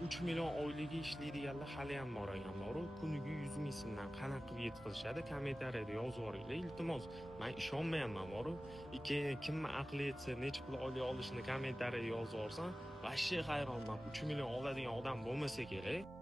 3 million oyligi ishlaydiganlar haliyam bor ekanlar-u, kuniga 100 ming so'mdan qanaqa qilib yetkazishadi? Kommentariyada yozib yuboringlar, iltimos. Men ishonmayapman boru. Kim aqli yetsa necha pul oylay olishini kommentariyga yozib yuborsan, vashshe hayronman. 3 million oladigan odam bo'lmasa kerak.